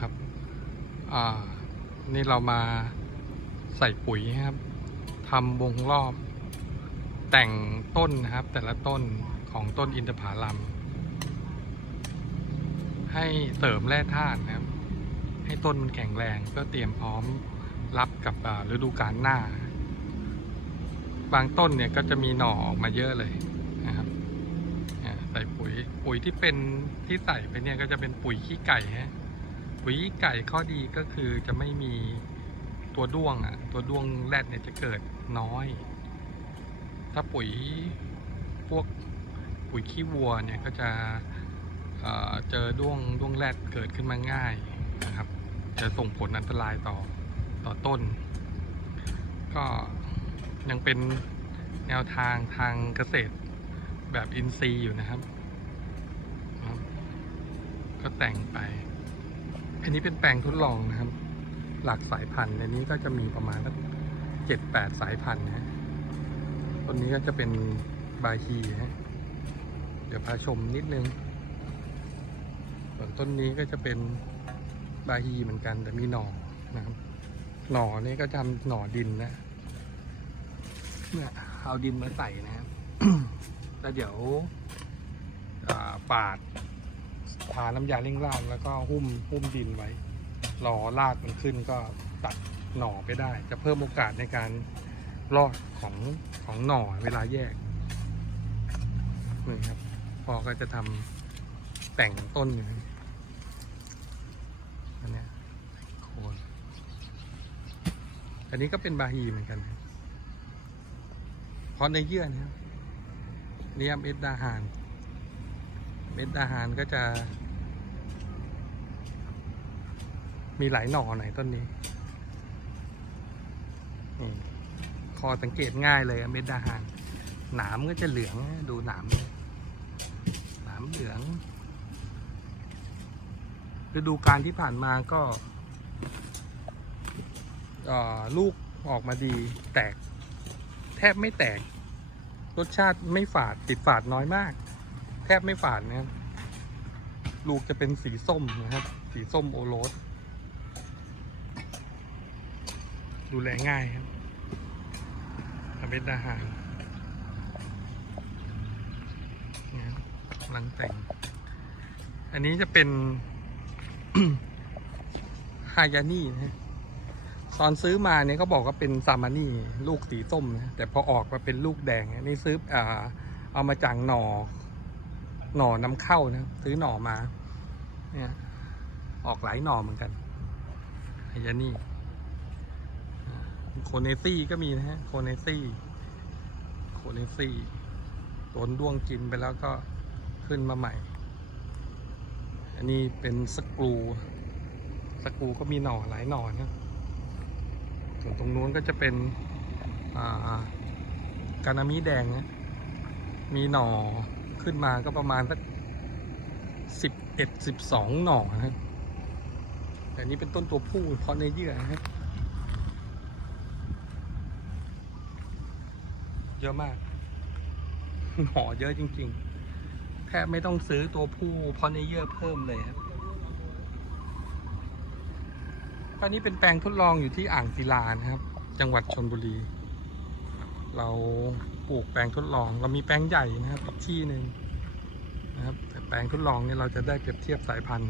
ครับ อ่า นี่เรามาใส่ปุ๋ยครับทำวงรอบ แต่งต้นนะครับ แต่ละต้นของต้นอินทผลัมให้เสริมแร่ธาตุนะครับ ให้ต้นมันแข็งแรงเพื่อเตรียมพร้อมรับกับฤดูกาลหน้า บางต้นเนี่ยก็จะมีหน่อออกมาเยอะเลยนะครับใส่ปุ๋ยปุ๋ยที่เป็นที่ใส่ไปเนี่ยก็จะเป็นปุ๋ยขี้ไก่ฮะ ปุ๋ยไก่ข้อดีก็คือจะไม่มีตัวด้วงอะ ตัวด้วงแรดเนี่ยจะเกิดน้อย ถ้าปุ๋ยพวกปุ๋ยขี้วัวเนี่ยก็จะเเจอด้วงด้วงแรดเกิดขึ้นมาง่ายนะครับ จะส่งผลอันตรายต่อต่อต้น ก็ยังเป็นแนวทางทางเกษตรแบบอินทรีย์อยู่นะครับ ก็แต่งไป อันนี้เป็นแปลงทดลองนะครับ หลักสายพันธุ์ในนี้ก็จะมีประมาณเจ็ดแปดสายพันธุ์นะฮะต้นนี้ก็จะเป็นบาฮีฮะเดี๋ยวพาชมนิดนึงส่วนต้นนี้ก็จะเป็นบาฮีเหมือนกัน แต่มีหน่อนะครับ หน่อนี่ก็ทำหน่อดินนะเนี่ยเอาดินมาใส่นะครับแล้วเดี๋ยวปาด ทาน้ำยาเร่งรากแล้วก็หุ้มหุ้มดินไว้ รอรากมันขึ้นก็ตัดหน่อไปได้ จะเพิ่มโอกาสในการรอดของของหน่อเวลาแยกนี่ครับพอก็จะทำแต่งต้นอยู่นะอันนี้โคนอันนี้ก็เป็นบาฮีเหมือนกันเพราะในเยื่อนะครับเนียมเอ็ดดาฮาน ม็ดดาฮานก็จะ มีหลายหน่อหน่อยต้นนี้นี่คอสังเกตง่ายเลยเม็ดดาหาร หนามก็จะเหลืองดูหนามหนามเหลืองฤดูการที่ผ่านมาก็ลูกออกมาดีแตก แทบไม่แตก รสชาติไม่ฝาดติดฝาดน้อยมาก ทบไม่ฝาดนะครับ ลูกจะเป็นสีส้มนะครับ สีส้มโอโรส ดูแลง่ายครับทำเป็นอาหารเนี่ยครับกำลังแต่ง อันนี้จะเป็นฮายานี่นะตอนซื้อมาเนี่ยเขาบอกว่าเป็นซามานี่ลูกสีส้มนะแต่พอออกมาเป็นลูกแดงอันนี่ซื้ออ่าเอามาจากหน่อ หน่อนำเข้านะซื้อหน่อมา เนี่ย ออกหลายหน่อเหมือนกันฮายานี่โคเนซี่ก็มีนะฮะ โคเนซี่ โคเนซี่โดนด้วงกินไปแล้วก็ขึ้นมาใหม่ อันนี้เป็นสกรูสกรูก็มีหน่อหลายหน่อนะส่วนตรงนู้นก็จะเป็นอ่ากานามิแดงนะมีหน่อ ขึ้นมาก็ประมาณสักสิบเอ็ดสิบสองหน่อนะแต่นี้เป็นต้นตัวผู้เพราะในเยื่อนะฮะเยอะมากหน่อเยอะจริง ๆ แทบไม่ต้องซื้อตัวผู้เพอในเยอร์เพิ่มเลยครับตอนนี้เป็นแปลงทดลองอยู่ที่อ่างศิลานะครับ จังหวัดชนบุรี เรา ปลูกแปลงทดลอง เรามีแปลงใหญ่นะครับ ที่หนึ่งนะครับแต่แปลงทดลองเนี่ยเราจะได้เปรียบเทียบสายพันธุ์